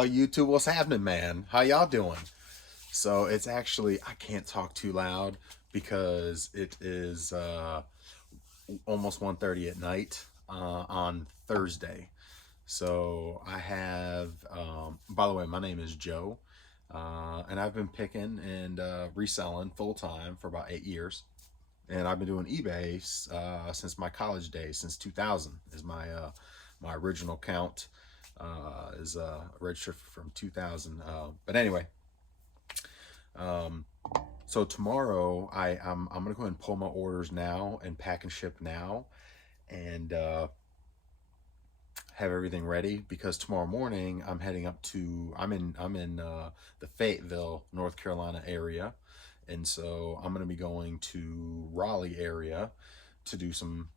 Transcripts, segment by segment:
Oh, YouTube, what's happening, man? How y'all doing? So it's actually, I can't talk too loud because it is almost 1:30 at night on Thursday. So I have, by the way, my name is Joe, and I've been picking and reselling full time for about 8 years. And I've been doing eBay since my college days, since 2000 is my original account is registered from 2000. But anyway, um, so tomorrow I'm gonna go ahead and pull my orders now and pack and ship now, and have everything ready because tomorrow morning I'm heading up to I'm in the Fayetteville, North Carolina area, and so I'm going to be going to Raleigh area to do some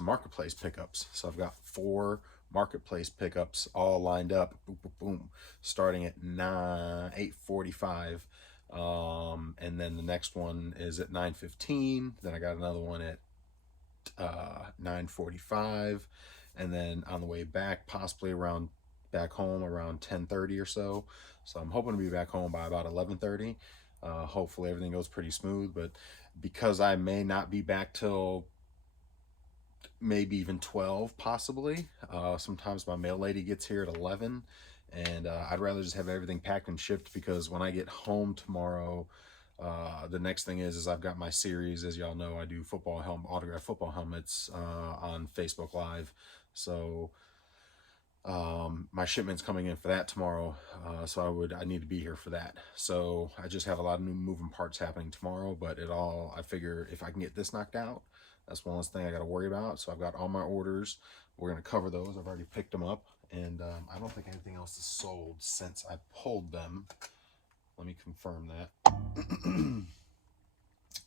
marketplace pickups. So I've got four marketplace pickups all lined up, boom, boom, boom, starting at 8:45, and then the next one is at 9:15. Then I got another one at 9:45, and then on the way back, possibly around back home around 10:30 or so. So I'm hoping to be back home by about 11:30. Hopefully everything goes pretty smooth, but because I may not be back till maybe even 12 possibly, sometimes my mail lady gets here at 11, and I'd rather just have everything packed and shipped because when I get home tomorrow, the next thing is I've got my series. As y'all know, I do autographed football helmets on Facebook Live. So my shipment's coming in for that tomorrow. So I need to be here for that. So I just have a lot of new moving parts happening tomorrow, but I figure if I can get this knocked out, that's one less thing I got to worry about. So I've got all my orders. We're going to cover those. I've already picked them up, and I don't think anything else is sold since I pulled them. Let me confirm that.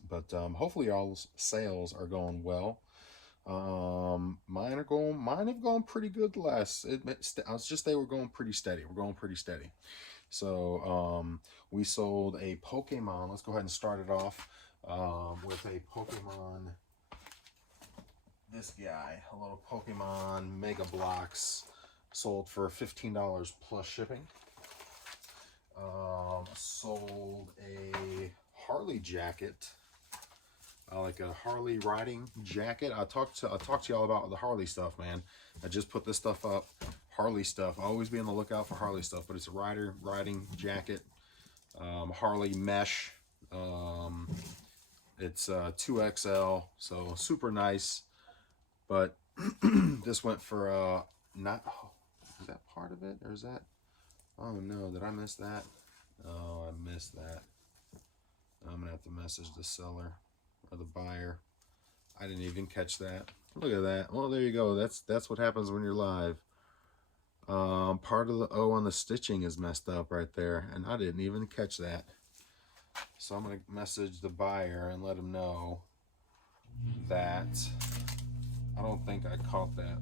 But hopefully y'all's sales are going well. Mine have gone pretty good they were going pretty steady. We're going pretty steady. So we sold a Pokemon. Let's go ahead and start it off with a Pokemon. This guy, a little Pokemon Mega Blocks, sold for $15 plus shipping. Sold a Harley jacket, like a Harley riding jacket. I talked to y'all about the Harley stuff, man. I just put this stuff up, Harley stuff. Always be on the lookout for Harley stuff, but it's a riding jacket, Harley mesh. It's 2XL, so super nice. But this went for not. Oh, is that part of it, or is that? Oh no, did I miss that? Oh, I missed that. I'm gonna have to message the seller or the buyer. I didn't even catch that. Look at that. Well, there you go. That's what happens when you're live. Part of the O on the stitching is messed up right there, and I didn't even catch that. So I'm gonna message the buyer and let him know that. I don't think I caught that.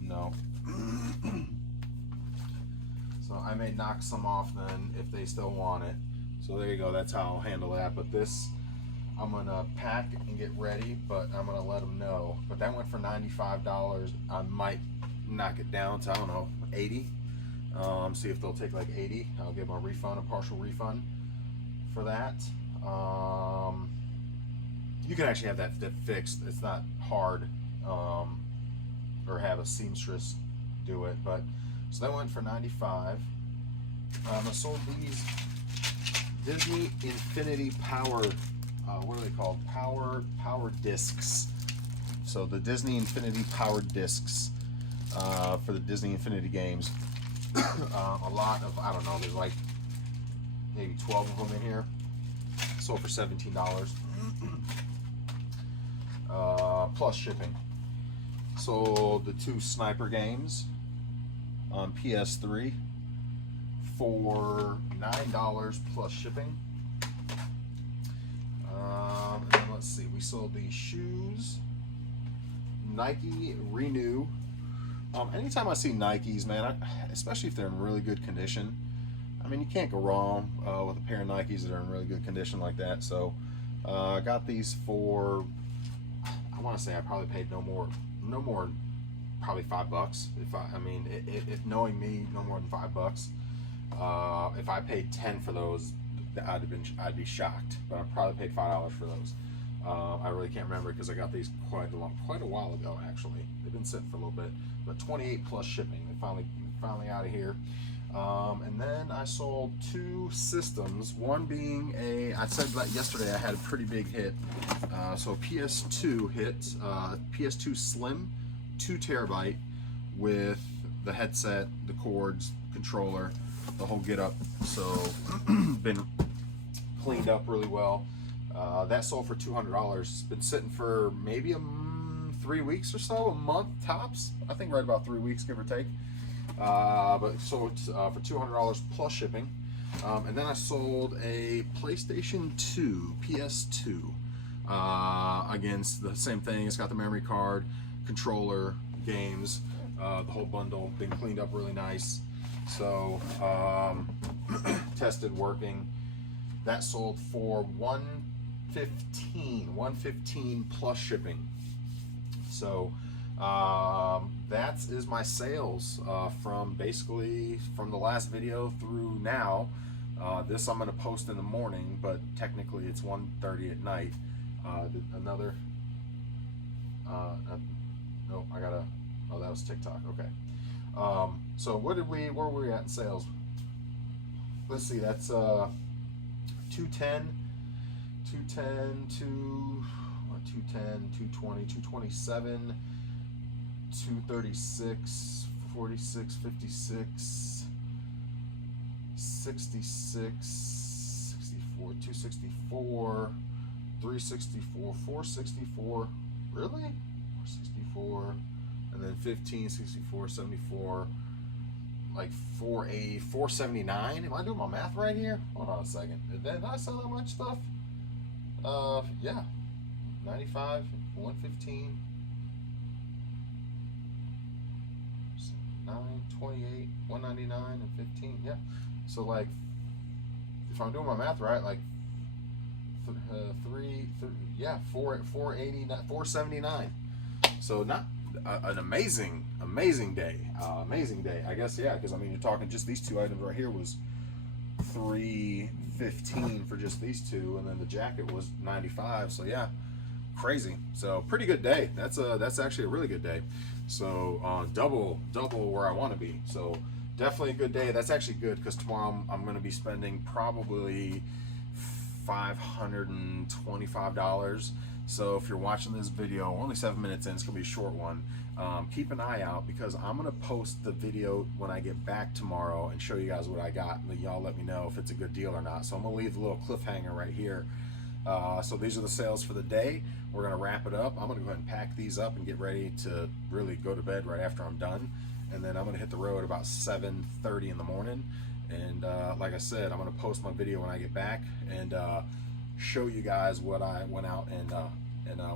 No. So I may knock some off then if they still want it. So there you go. That's how I'll handle that. But this, I'm gonna pack and get ready, but I'm gonna let them know. But that went for $95. I might knock it down to, I don't know, 80. See if they'll take like 80. I'll give them a partial refund for that. You can actually have that fixed. It's not hard, or have a seamstress do it. But so that went for $95. I sold these Disney Infinity Power. What are they called? Power discs. So the Disney Infinity Power discs for the Disney Infinity games. A lot of, I don't know, there's like maybe 12 of them in here. Sold for $17. Plus shipping. Sold the 2 Sniper games on PS3 for $9 plus shipping. And then let's see, we sold these shoes, Nike Renew. Anytime I see Nikes, man, especially if they're in really good condition, I mean, you can't go wrong with a pair of Nikes that are in really good condition like that. So I got these for, I want to say I probably paid no more probably $5. I mean, if knowing me, no more than $5. If I paid 10 for those, I'd be shocked. But I probably paid $5 for those. I really can't remember because I got these quite a while ago. Actually, they've been sitting for a little bit. But 28 plus shipping. They finally out of here. And then I sold 2 systems. One being I said that yesterday I had a pretty big hit. So PS2 hit, PS2 Slim, 2 terabyte with the headset, the cords, controller, the whole get up. So been cleaned up really well. That sold for $200. It's been sitting for maybe 3 weeks or so, a month tops. I think right about 3 weeks, give or take. But sold for $200 plus shipping. And then I sold a PlayStation 2, PS2. Against the same thing. It's got the memory card, controller, games, the whole bundle. Been cleaned up really nice. So tested, working. That sold for $115 plus shipping. So that is my sales from basically from the last video through now. This I'm going to post in the morning, but technically it's 1:30 at night. Another no, I gotta, oh, that was TikTok. Okay. So where were we at in sales? Let's see, that's 210, 220, 227, 236, 46, 56, 66, 64, 264, 364, 464, really? 464, and then 15, 64, 74, like 480, 479. Am I doing my math right here? Hold on a second. Did I sell that much stuff? Yeah. 95, 115, 9, 28, 199, and 15. Yeah. So like, if I'm doing my math right, like 480, 479. So not an amazing day. Amazing day, I guess. Yeah, because I mean, you're talking just these 2 items right here was $315 for just these 2, and then the jacket was $95. So yeah, crazy. So pretty good day. That's actually a really good day. So double where I want to be. So definitely a good day. That's actually good because tomorrow I'm going to be spending probably $525. So if you're watching this video, only 7 minutes in, it's gonna be a short one. Keep an eye out because I'm gonna post the video when I get back tomorrow and show you guys what I got. Y'all let me know if it's a good deal or not. So I'm gonna leave a little cliffhanger right here. So these are the sales for the day. We're gonna wrap it up. I'm gonna go ahead and pack these up and get ready to really go to bed right after I'm done. And then I'm gonna hit the road about 7:30 in the morning. And like I said, I'm gonna post my video when I get back and show you guys what I went out and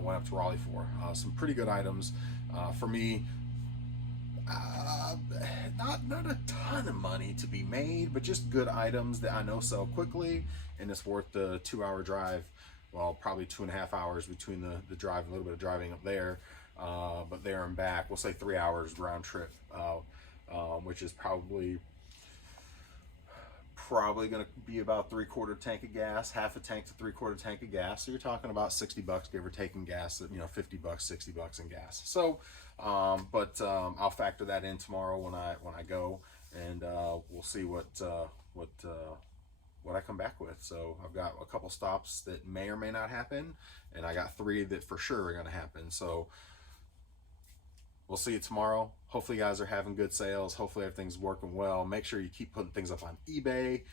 went up to Raleigh for. Some pretty good items for me. Not a ton of money to be made, but just good items that I know sell quickly, and it's worth the 2-hour drive. Well, probably 2.5 hours between the drive, a little bit of driving up there, but there and back, we'll say 3 hours round trip, which is probably going to be about 3/4 tank of gas, half a tank to 3/4 tank of gas. So you're talking about $60 give or take in gas, $50, $60 in gas. So I'll factor that in tomorrow when I go, and we'll see what I come back with. So I've got a couple stops that may or may not happen, and I got 3 that for sure are going to happen. So we'll see you tomorrow. Hopefully you guys are having good sales. Hopefully everything's working well. Make sure you keep putting things up on eBay.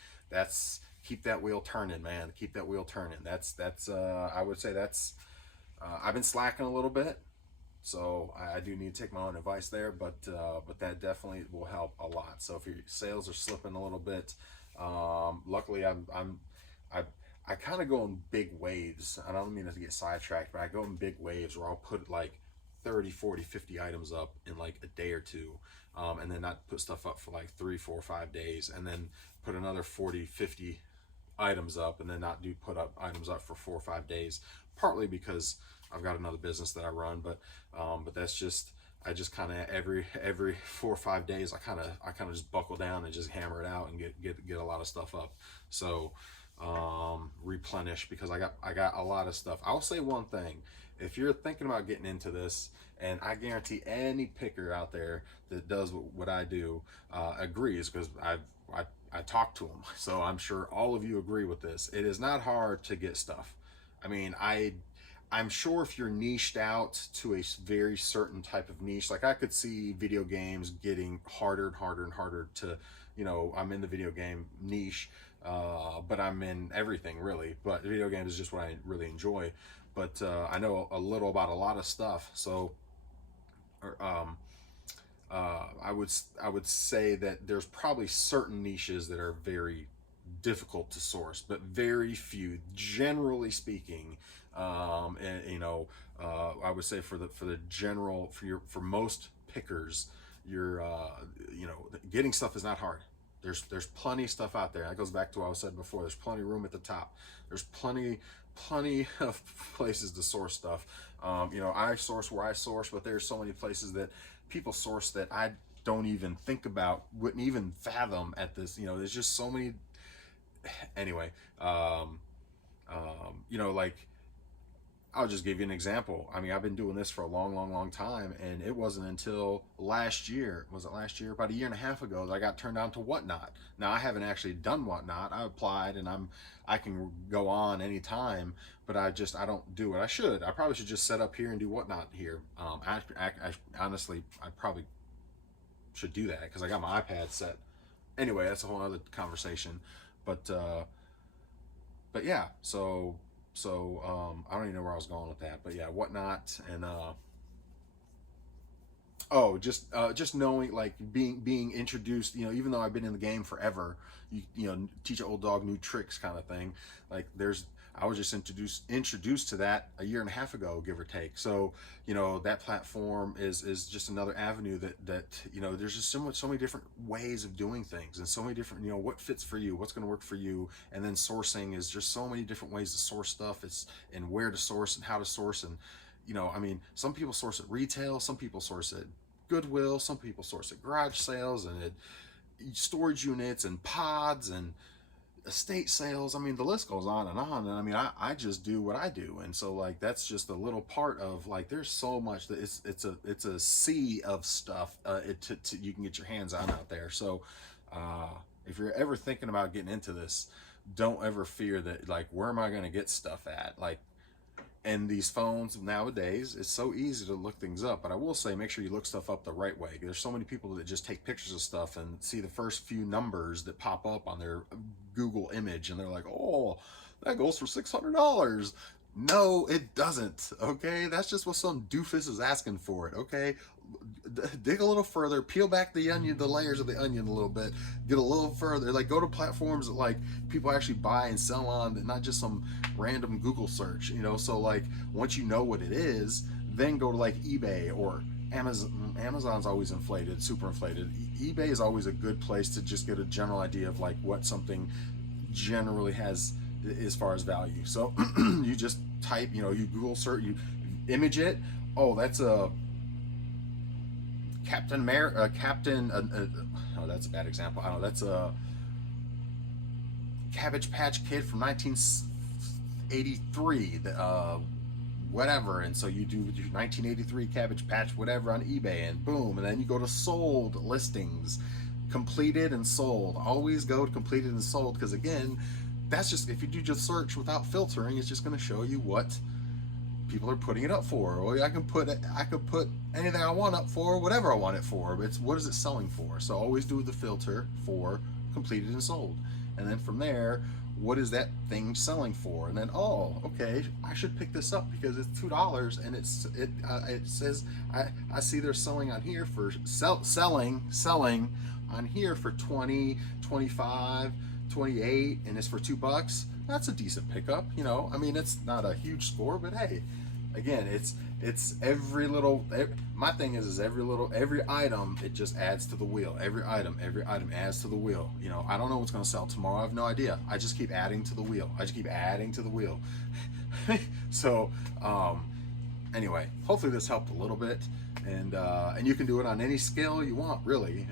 Keep that wheel turning, man. Keep that wheel turning. I would say I've been slacking a little bit. So I do need to take my own advice there, but that definitely will help a lot. So if your sales are slipping a little bit, luckily I kind of go in big waves. I don't mean to get sidetracked, but I go in big waves where I'll put like 30, 40, 50 items up in like a day or two, and then not put stuff up for like 3, 4, 5 days, and then put another 40, 50 items up, and then not put up items up for 4 or 5 days, partly because I've got another business that I run, but that's just, I just kind of every 4 or 5 days I kind of just buckle down and just hammer it out and get a lot of stuff up. So replenish, because I got a lot of stuff. I'll say one thing: if you're thinking about getting into this, and I guarantee any picker out there that does what I do agrees, because I talk to them, so I'm sure all of you agree with this. It is not hard to get stuff. I mean, I'm sure if you're niched out to a very certain type of niche, like I could see video games getting harder and harder and harder to, I'm in the video game niche, but I'm in everything really. But video games is just what I really enjoy. But I know a little about a lot of stuff, so I would say that there's probably certain niches that are very difficult to source, but very few, generally speaking. I would say for the general, for most pickers, you're getting stuff is not hard. There's plenty of stuff out there. That goes back to what I said before. There's plenty of room at the top. There's plenty of places to source stuff. I source where I source, but there's so many places that people source that I don't even think about, wouldn't even fathom at this. There's just so many. Anyway, like, I'll just give you an example. I mean, I've been doing this for a long time, and it wasn't until last year, was it last year? About a year and a half ago, that I got turned on to Whatnot. Now, I haven't actually done Whatnot. I applied, and I can go on anytime, but I don't do what I should. I probably should just set up here and do Whatnot here. Honestly, I probably should do that, because I got my iPad set. Anyway, that's a whole other conversation. But yeah, so I don't even know where I was going with that, but yeah, Whatnot. And just knowing, like, being introduced, even though I've been in the game forever, teach an old dog new tricks kind of thing. Like, I was just introduced to that a year and a half ago, give or take. So, that platform is just another avenue that there's just so many different ways of doing things, and so many different, what fits for you, what's going to work for you. And then sourcing is just so many different ways to source stuff. And where to source and how to source. And, I mean, some people source at retail, some people source at Goodwill, some people source at garage sales and at storage units and pods and estate sales. I mean, the list goes on and on. And I mean, I just do what I do. And so, like, that's just a little part of, like, there's so much that it's a sea of stuff you can get your hands on out there. So if you're ever thinking about getting into this, don't ever fear that, like, where am I going to get stuff at? Like, and these phones nowadays, it's so easy to look things up. But I will say, make sure you look stuff up the right way. There's so many people that just take pictures of stuff and see the first few numbers that pop up on their Google image, and they're like, oh, that goes for $600. No, it doesn't. Okay, that's just what some doofus is asking for it. Okay, dig a little further, peel back the layers of the onion a little bit, get a little further. Like, go to platforms that, like, people actually buy and sell on, not just some random Google search. So, like, once you know what it is, then go to, like, eBay or Amazon. Amazon's always inflated, super inflated. eBay is always a good place to just get a general idea of, like, what something generally has as far as value. So you just type, you Google search, you image it. Oh, that's a oh, that's a bad example. I don't know. That's a Cabbage Patch Kid from 1983. Whatever. And so you do your 1983 Cabbage Patch whatever on eBay, and boom. And then you go to sold listings, completed and sold. Always go to completed and sold, because, again, that's just, if you do just search without filtering, it's just going to show you what people are putting it up for. Or I could put anything I want up for, whatever I want it for, but it's what is it selling for. So always do the filter for completed and sold, and then from there, what is that thing selling for? And then, oh, okay, I should pick this up because it's $2, and it says I see they're selling on here for selling on here for 20, 25, 28, and it's for $2. That's a decent pickup. I mean, it's not a huge score, but hey, again, it's every little. My thing is every item, it just adds to the wheel. Every item adds to the wheel. I don't know what's going to sell tomorrow. I have no idea. I just keep adding to the wheel. So anyway, hopefully this helped a little bit, and you can do it on any scale you want, really.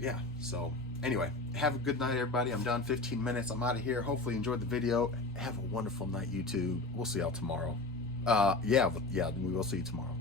Yeah. So anyway, have a good night, everybody. I'm done. 15 minutes. I'm out of here. Hopefully you enjoyed the video. Have a wonderful night, YouTube. We'll see y'all tomorrow. Yeah, we will see you tomorrow.